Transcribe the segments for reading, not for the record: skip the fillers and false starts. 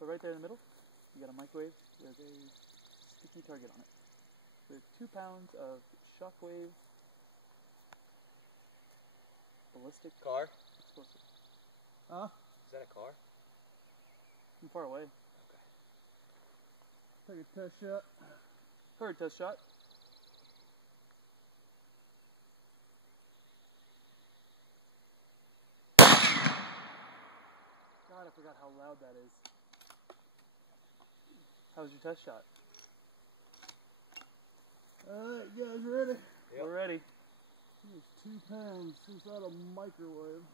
So right there in the middle, you got a microwave with a sticky target on it. With 2 pounds of Shockwave ballistic car explosive. Is that a car? I'm far away. Okay. Take a test shot. Heard test shot. God, I forgot how loud that is. How was your test shot? Alright, you guys ready? Yep. We're ready. It was 2 pounds inside a microwave.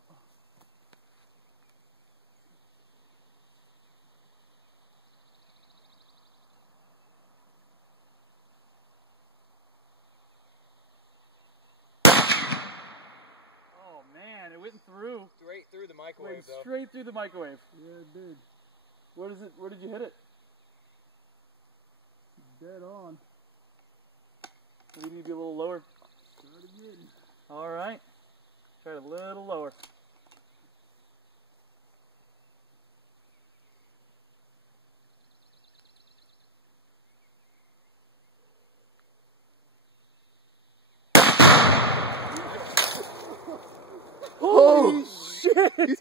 Oh man, it went through. Straight through the microwave, Went though. straight through the microwave. Yeah, it did. Where did you hit it? Dead on. Maybe you need to be a little lower. Start again. Alright. Try it a little lower. Holy shit!